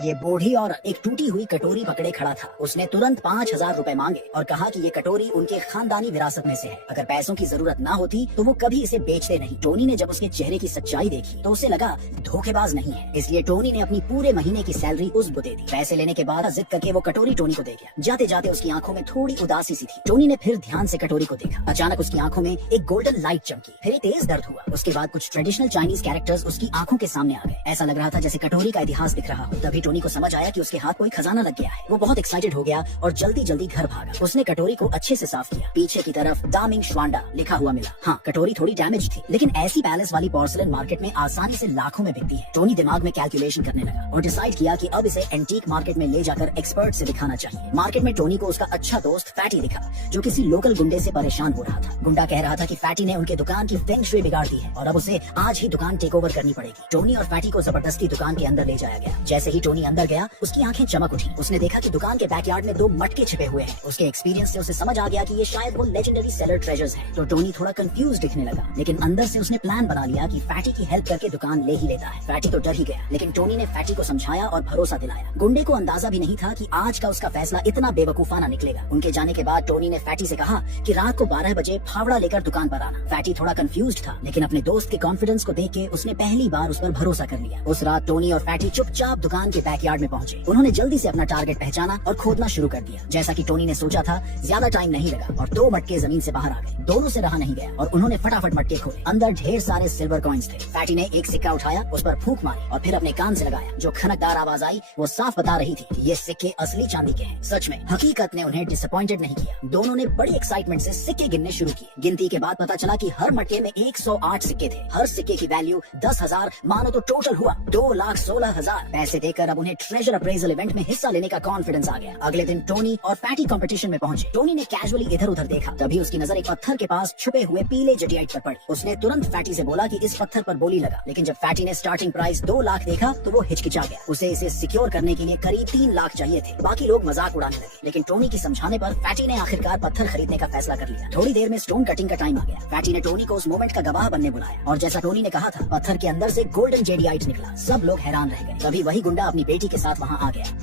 ये बूढ़ी और एक टूटी हुई कटोरी पकड़े खड़ा था। उसने तुरंत 5,000 रुपए मांगे और कहा कि ये कटोरी उनके खानदानी विरासत में से है। अगर पैसों की जरूरत ना होती तो वो कभी इसे बेचते नहीं। टोनी ने जब उसके चेहरे की सच्चाई देखी तो उसे लगा धोखेबाज नहीं है, इसलिए टोनी ने अपनी पूरे महीने की सैलरी उसको दे दी। पैसे लेने के बाद जिद करके वो कटोरी टोनी को दे गया। जाते जाते उसकी आंखों में थोड़ी उदासी सी थी। टोनी ने फिर ध्यान से कटोरी को देखा। अचानक उसकी आंखों में एक गोल्डन लाइट चमकी, फिर तेज दर्द हुआ। उसके बाद कुछ ट्रेडिशनल चाइनीज कैरेक्टर्स उसकी आंखों के सामने आ गए। ऐसा लग रहा था जैसे कटोरी का इतिहास दिख रहा हो। तभी टोनी को समझ आया कि उसके हाथ कोई खजाना लग गया है। वो बहुत एक्साइटेड हो गया और जल्दी जल्दी घर भागा। उसने कटोरी को अच्छे से साफ किया। पीछे की तरफ दामिंग श्वांडा लिखा हुआ मिला। हाँ, कटोरी थोड़ी डैमेज थी, लेकिन ऐसी पैलेस वाली पोर्सलेन मार्केट में आसानी से लाखों में बिकती है। टोनी दिमाग में कैलकुलेशन करने लगा और डिसाइड किया कि अब इसे एंटीक मार्केट में ले जाकर एक्सपर्ट से दिखाना चाहिए। मार्केट में टोनी को उसका अच्छा दोस्त फैटी दिखा, जो किसी लोकल गुंडे से परेशान हो रहा था। गुंडा कह रहा था कि फैटी ने उनके दुकान की फेंग शुई बिगाड़ दी है और अब उसे आज ही दुकान टेक ओवर करनी पड़ेगी। टोनी और फैटी को जबरदस्ती दुकान के अंदर ले जाया गया। जैसे ही टोनी अंदर गया, उसकी आंखें चमक उठी। उसने देखा कि दुकान के बैकयार्ड में 2 मटके छिपे हुए हैं। उसके एक्सपीरियंस से उसे समझ आ गया कि ये शायद वो लेजेंडरी सेलर ट्रेजर्स हैं। तो टोनी थोड़ा कंफ्यूज दिखने लगा, लेकिन अंदर से उसने प्लान बना लिया कि फैटी की हेल्प करके दुकान ले ही लेता है। फैटी तो डर ही गया, लेकिन टोनी ने फैटी को समझाया और भरोसा दिलाया। गुंडे को अंदाजा भी नहीं था कि आज का उसका फैसला इतना बेवकूफाना निकलेगा। उनके जाने के बाद टोनी ने फैटी से कहा कि रात को 12 बजे फावड़ा लेकर दुकान पर आना। फैटी थोड़ा कंफ्यूज था, लेकिन अपने दोस्त के कॉन्फिडेंस को देख के उसने पहली बार उस पर भरोसा कर लिया। उस रात टोनी और फैटी चुपचाप दुकान के बैकयार्ड में पहुंचे। उन्होंने जल्दी से अपना टारगेट पहचाना और खोदना शुरू कर दिया। जैसा कि टोनी ने सोचा था, ज्यादा टाइम नहीं लगा और 2 मटके जमीन से बाहर आ गए। दोनों से रहा नहीं गया और उन्होंने फटाफट मटके खोले। अंदर ढेर सारे सिल्वर कॉइन्स थे। फैटी ने एक सिक्का उठाया, उस पर फूंक मारी और फिर अपने कान से लगाया। जो खनकदार आवाज आई वो साफ बता रही थी कि ये सिक्के असली चांदी के हैं। सच में हकीकत ने उन्हें डिसअपॉइंटेड नहीं किया। दोनों ने बड़ी एक्साइटमेंट से सिक्के गिनने शुरू किए। गिनती के बाद पता चला कि हर मटके में 108 सिक्के थे। हर सिक्के की वैल्यू 10,000 मानो तो टोटल हुआ 2,16,000। पैसे देकर अब उन्हें ट्रेजर अप्रेजल इवेंट में हिस्सा लेने का कॉन्फिडेंस आ गया। अगले दिन टोनी और फैटी कंपटीशन में पहुंचे। टोनी ने कैजुअली इधर उधर देखा, तभी उसकी नजर एक पत्थर के पास छुपे हुए पीले जटियाइट पर पड़ी। उसने तुरंत फैटी से बोला कि इस पत्थर पर बोली लगा, लेकिन जब फैटी ने स्टार्टिंग प्राइस 2 लाख देखा तो वो हिचकिचा गया। उसे इसे सिक्योर करने के लिए करीब 3 लाख चाहिए थे। बाकी लोग मजाक उड़ाने लगे, लेकिन टोनी की समझाने पर फैटी ने आखिरकार पत्थर खरीदने का फैसला कर लिया। थोड़ी देर में स्टोन कटिंग का टाइम आ गया। फैटी ने टोनी को उस मोमेंट का गवाह बनने बुलाया और जैसा टोनी ने कहा था, पत्थर के अंदर से गोल्डन जेडियाइट निकला। सब लोग हैरान रह गए। तभी वही गुंडा अपनी बेटी के साथ वहाँ आ गया।